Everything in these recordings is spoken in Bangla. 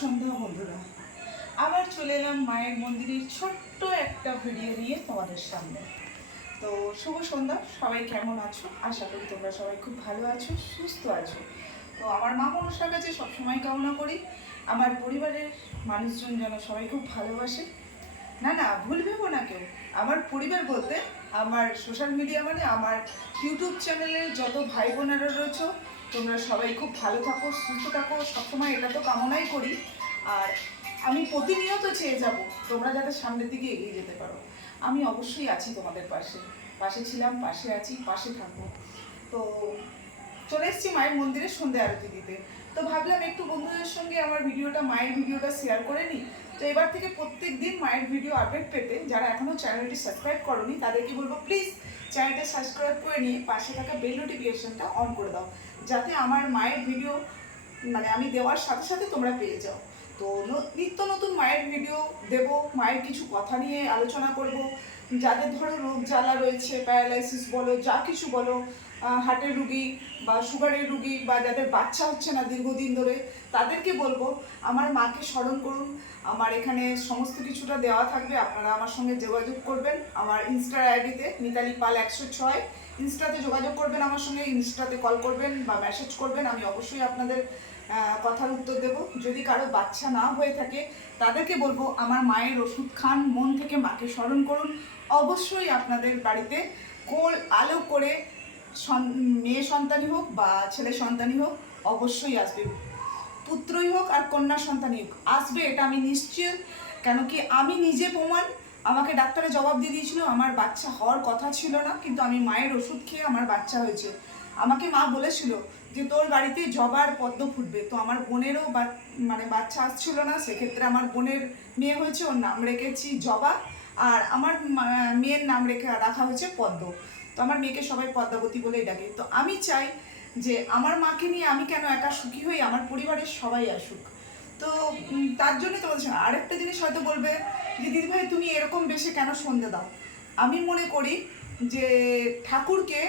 সন্ধ্যা, বন্ধুরা। আবার চলে এলাম মায়ের মন্দিরের ছোট্ট একটা ভিডিও নিয়ে তোমাদের সামনে। তো শুভ সন্ধ্যা, সবাই কেমন আছো? আশা করি তোমরা সবাই খুব ভালো আছো, সুস্থ আছো। তো আমার মা মনসার কাছে সবসময় কামনা করি। আমার পরিবারের মানুষজন যেন সবাই খুব ভালোবাসে। না না, ভুল ভেবো না কেউ। আমার পরিবার বলতে, আমার সোশ্যাল মিডিয়া মানে আমার ইউটিউব চ্যানেলের যত ভাই বোনেরা রয়েছে তোমরা সবাই খুব ভালো থাকো, সুস্থ থাকো, সবসময় এটা তো কামনাই করি। আর আমি প্রতিনিয়ত চেয়ে যাব, তোমরা যাতে সামনের দিকে এগিয়ে যেতে পারো। আমি অবশ্যই আছি তোমাদের পাশে। পাশে ছিলাম, পাশে আছি, পাশে থাকব। তো চলে এসেছি মায়ের মন্দিরে সন্ধে আরতি দিতে। তো ভাবলাম একটু বন্ধুদের সঙ্গে আমার ভিডিওটা, মায়ের ভিডিওটা শেয়ার করে নিই। তো এবার থেকে প্রত্যেক দিন মায়ের ভিডিও আপডেট পেতে, যারা এখনও চ্যানেলটি সাবস্ক্রাইব করনি, তাদেরকে বলব প্লিজ চ্যানেলটা সাবস্ক্রাইব করে নিয়ে পাশে থাকা বেল নোটিফিকেশনটা অন করে দাও। যাতে আমার মায়ের ভিডিও মানে আমি দেওয়ার সাথে সাথে তোমরা পেয়ে যাও। তো নিত্য নতুন মায়ের ভিডিও দেব, মায়ের কিছু কথা নিয়ে আলোচনা করব। যাদের ধরো রোগ জ্বালা রয়েছে প্যারালাইসিস বলো, যা কিছু বলো হার্টের রুগী বা সুগারের রুগী বা যাদের বাচ্চা হচ্ছে না দীর্ঘদিন ধরে, তাদেরকে বলব, আমার মাকে স্মরণ করুন। আমার এখানে সমস্ত কিছুটা দেওয়া থাকবে, আপনারা আমার সঙ্গে যোগাযোগ করবেন। আমার ইনস্টার আইডিতে মিতালি পাল একশো ছয়, ইনস্টাতে যোগাযোগ করবেন আমার সঙ্গে, ইনস্টাতে কল করবেন বা মেসেজ করবেন, আমি অবশ্যই আপনাদের কথার উত্তর দেব। যদি কারও বাচ্চা না হয়ে থাকে, তাদেরকে বলব, আমার মায়ের ওষুধ খান, মন থেকে মাকে স্মরণ করুন। অবশ্যই আপনাদের বাড়িতে কোল আলো করে মেয়ে সন্তানই হোক বা ছেলে সন্তানই হোক, অবশ্যই আসবে। পুত্রই হোক আর কন্যা সন্তানই হোক। আসবে এটা আমি নিশ্চিত কেন কি আমি নিজে প্রমাণ, আমাকে ডাক্তারে জবাব দিয়ে দিয়েছিল, আমার বাচ্চা হওয়ার কথা ছিল না, কিন্তু আমি মায়ের ওষুধ খেয়ে আমার বাচ্চা হয়েছে। আমাকে মা বলেছিল যে, তোর বাড়িতে জবার পদ্ম ফুটবে। তো আমার বোনেরও মানে বাচ্চা আসছিল না, সেক্ষেত্রে আমার বোনের মেয়ে হয়েছে, ওর নাম রেখেছি জবা, আর আমার মেয়ের নাম রেখে রাখা হয়েছে পদ্ম। তো আমার মেয়েকে সবাই পদ্মাবতী বলেই ডাকে। তো আমি চাই যে আমার মাকে নিয়ে আমি কেন একা সুখী হই? আমার পরিবারের সবাই আসুক। তো তার জন্য তোমাদের সঙ্গে আরেকটা জিনিস হয়তো বলবে যে দিদিভাই তুমি এরকম বেশি কেন সন্ধে দাও? আমি মনে করি যে, ঠাকুরকে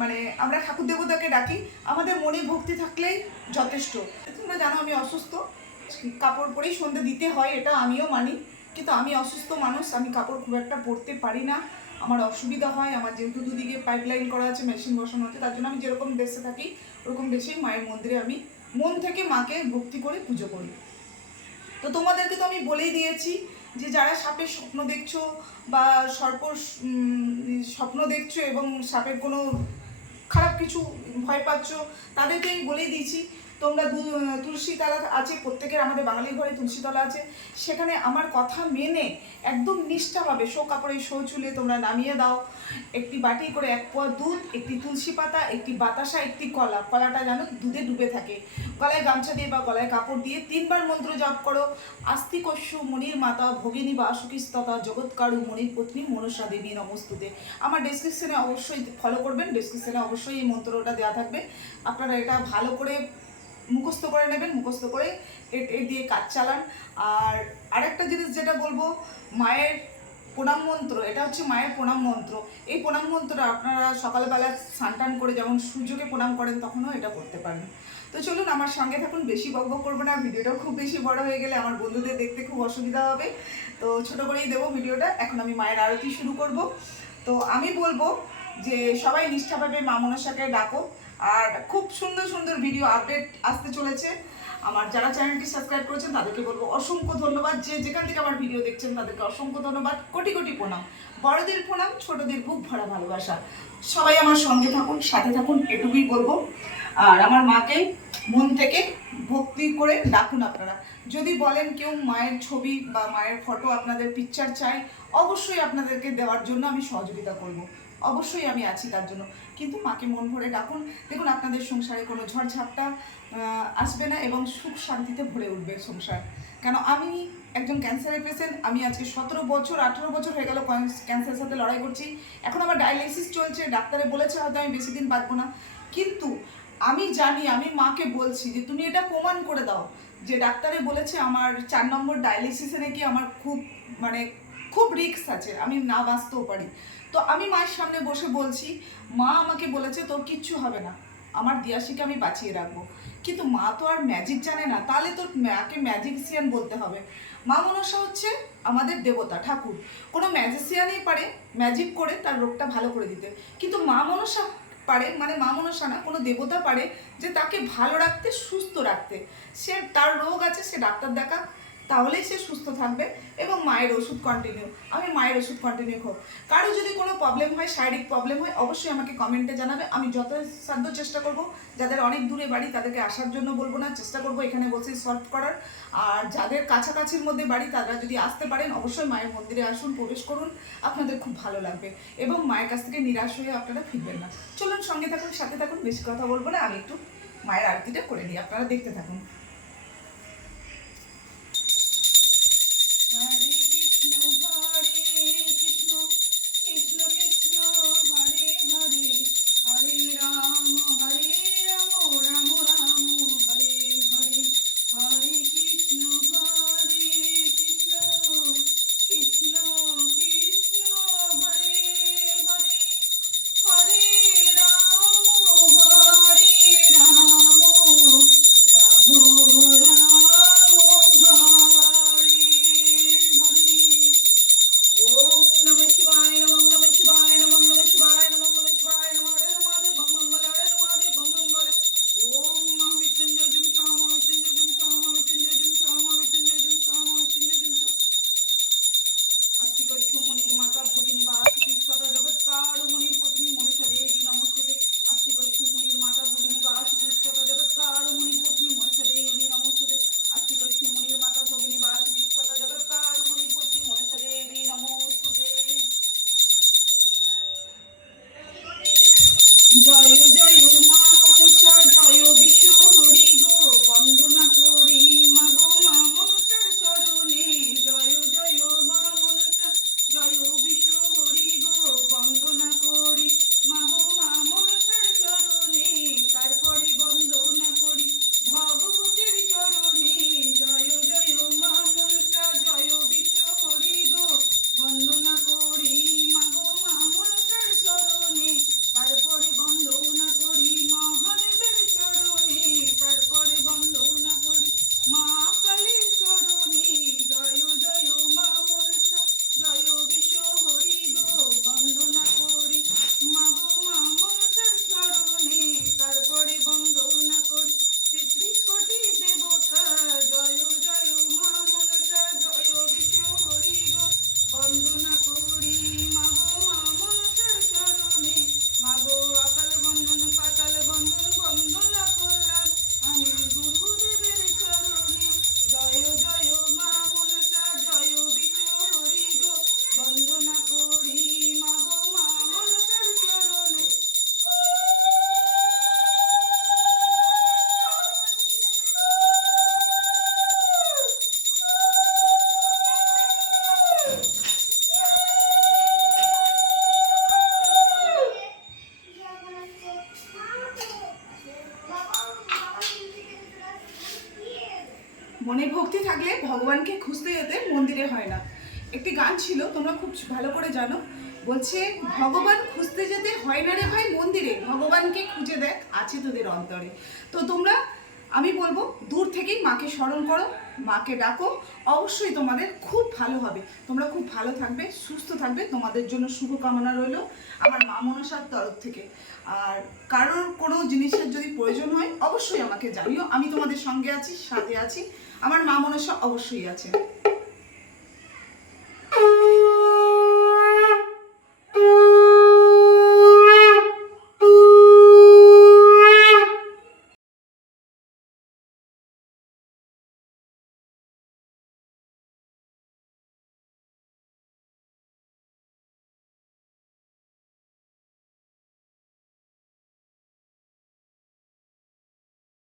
মানে আমরা ঠাকুর দেবতাকে ডাকি, আমাদের মনে ভক্তি থাকলেই যথেষ্ট। তোমরা জানো আমি অসুস্থ, কাপড় পরেই সন্ধে দিতে হয়, এটা আমিও মানি। কিন্তু আমি অসুস্থ মানুষ, আমি কাপড় খুব একটা পরতে পারি না। আমার অসুবিধা হয়, আমার যেহেতু দুদিকে পাইপলাইন করা আছে মেশিন বসানো আছে, তার জন্য আমি যেরকম দেশে থাকি, ওরকম দেশেই মায়ের মন্দিরে আমি মন থেকে মাকে ভক্তি করে পুজো করি। তো তোমাদেরকে তো আমি বলেই দিয়েছি যে যারা সাপের স্বপ্ন দেখছ বা সর্প স্বপ্ন দেখছ এবং সাপের কোনো খারাপ কিছু ভয় পাচ্ছ, তাদেরকে আমি বলেই দিয়েছি তোমরা দু- তুলসী আছে, প্রত্যেকের আমাদের বাঙালি ঘরে তুলসীতলা আছে। সেখানে আমার কথা মেনে একদম নিষ্ঠাভাবে শো কাপড়ে শো চুলে তোমরা নামিয়ে দাও। একটি বাটি করে এক পোয়া দুধ, একটি তুলসী পাতা, একটি বাতাসা, একটি কলা। কলাটা যেন দুধে ডুবে থাকে। গলায় গামছা দিয়ে বা গলায় কাপড় দিয়ে তিনবার মন্ত্র জপ করো। আস্তিকস্য মণির মাতা ভগিনী বা সুকিস্ততা জগৎকারু মণির পত্নী মনসা দেবী নমস্তুতে। আমার ডেসক্রিপশনে অবশ্যই ফলো করবেন। ডেসক্রিপশনে অবশ্যই এই মন্ত্রটা দেওয়া থাকবে। আপনারা এটা ভালো করে মুখস্থ করে নেবেন, মুখস্থ করে এ- এ দিয়ে কাজ চালান। আর আরেকটা জিনিস যেটা বলব, মায়ের প্রণাম মন্ত্র, এটা হচ্ছে মায়ের প্রণাম মন্ত্র। এই প্রণাম মন্ত্র আপনারা সকালবেলা স্নান করে যেমন সূর্যকে প্রণাম করেন, তখনও এটা করতে পারেন। তো চলুন, আমার সঙ্গে থাকুন, বেশি বক করব না ভিডিওটা খুব বেশি বড় হয়ে গেলে আমার বন্ধুদের দেখতে খুব অসুবিধা হবে। তো ছোট করেই দেবো ভিডিওটা, এখন আমি মায়ের আরতি শুরু করব। তো আমি বলব যে, সবাই নিষ্ঠাভাবে মা মনসাকে ডাকো। আর খুব সুন্দর সুন্দর ভিডিও আপডেট আসতে চলেছে। আমার যারা চ্যানেলটি সাবস্ক্রাইব করেছেন, তাদেরকে বলব অসংখ্য ধন্যবাদ। যে যেখান থেকে আমার ভিডিও দেখছেন, তাদেরকে অসংখ্য ধন্যবাদ। কোটি কোটি প্রণাম। বড়দের প্রণাম, ছোটদের বুক ভরা ভালোবাসা। সবাই আমার সঙ্গে থাকুন, সাথে থাকুন, এটুকুই বলব। আর আমার মাকে মন থেকে ভক্তি করে ডাকুন আপনারা। যদি বলেন কেউ মায়ের ছবি বা মায়ের ফটো আপনাদের পিকচার চাই অবশ্যই আপনাদেরকে দেওয়ার জন্য আমি সহযোগিতা করব। অবশ্যই আমি আছি তার জন্য। কিন্তু মাকে মন ভরে ডাকুন। দেখুন, আপনাদের সংসারে কোনো ঝড়ঝাপটা আসবে না এবং সুখ শান্তিতে ভরে উঠবে সংসার। কেন, আমি একজন ক্যান্সারের পেশেন্ট আমি আজকে সতেরো বছর, আঠেরো বছর হয়ে গেল ক্যান্সারের সাথে লড়াই করছি। এখন আমার ডায়ালিসিস চলছে, ডাক্তারে বলেছে হয়তো আমি বেশি দিন বাঁচবো না। কিন্তু আমি জানি, আমি মাকে বলছি যে, তুমি এটা প্রমাণ করে দাও যে ডাক্তারে বলেছে আমার চার নম্বর ডায়ালিসিসে নাকি আমার খুব মানে খুব রিস্ক আছে। আমি না বাঁচতেও পারি। তো আমি মায়ের সামনে বসে বলছি, মা আমাকে বলেছে তোর কিচ্ছু হবে না। আমার দিয়াশিকে আমি বাঁচিয়ে রাখব। কিন্তু মা তো আর ম্যাজিক জানে না। তাহলে তোর মাকে ম্যাজিকশিয়ান বলতে হবে। মা মনসা হচ্ছে আমাদের দেবতা, ঠাকুর। কোনো ম্যাজিশিয়ানই পারে ম্যাজিক করে তার রোগটা ভালো করে দিতে। কিন্তু মা মনসা পারে মানে মা মনসা না, কোনো দেবতা পারে যে তাকে ভালো রাখতে, সুস্থ রাখতে। সে তার রোগ আছে, সে ডাক্তার দেখা তাহলেই সে সুস্থ থাকবে এবং মায়ের ওষুধ কন্টিনিউ আমি মায়ের ওষুধ কন্টিনিউ খাব। কারও যদি কোনো প্রবলেম হয়, শারীরিক প্রবলেম হয়, অবশ্যই আমাকে কমেন্টে জানাবে। আমি যত সাধ্য চেষ্টা করব। যাদের অনেক দূরে বাড়ি, তাদেরকে আসার জন্য বলব না। চেষ্টা করব এখানে বসে সলভ করার। আর যাদের কাছাকাছির মধ্যে বাড়ি, তারা যদি আসতে পারেন, অবশ্যই মায়ের মন্দিরে আসুন, প্রবেশ করুন। আপনাদের খুব ভালো লাগবে। এবং মায়ের কাছ থেকে নিরাশ হয়ে আপনারা ফিরবেন না। চলুন সঙ্গে থাকুন, সাথে থাকুন। বেশি কথা বলব না। আমি একটু মায়ের আরতিটা করে নিই। আপনারা দেখতে থাকুন। হয় না। একটি গান ছিল, তোমরা খুব ভালো করে জানো, বলছে, ভগবান খুঁজতে যেতে হয় না রে ভাই মন্দিরে, ভগবানকে খুঁজে দেখ, আছে তোদের অন্তরে। তো তোমরা, আমি বলব, দূর থেকেই মাকে স্মরণ করো, মাকে ডাকো, অবশ্যই তোমাদের খুব ভালো হবে। তোমরা খুব ভালো থাকবে, সুস্থ থাকবে, তোমাদের জন্য শুভকামনা রইল আমার মা মনসার তরফ থেকে। আর কারোর কোনো জিনিসের যদি প্রয়োজন হয়, অবশ্যই আমাকে জানিও, আমি তোমাদের সঙ্গে আছি, সাথে আছি, আমার মা মনসা অবশ্যই আছে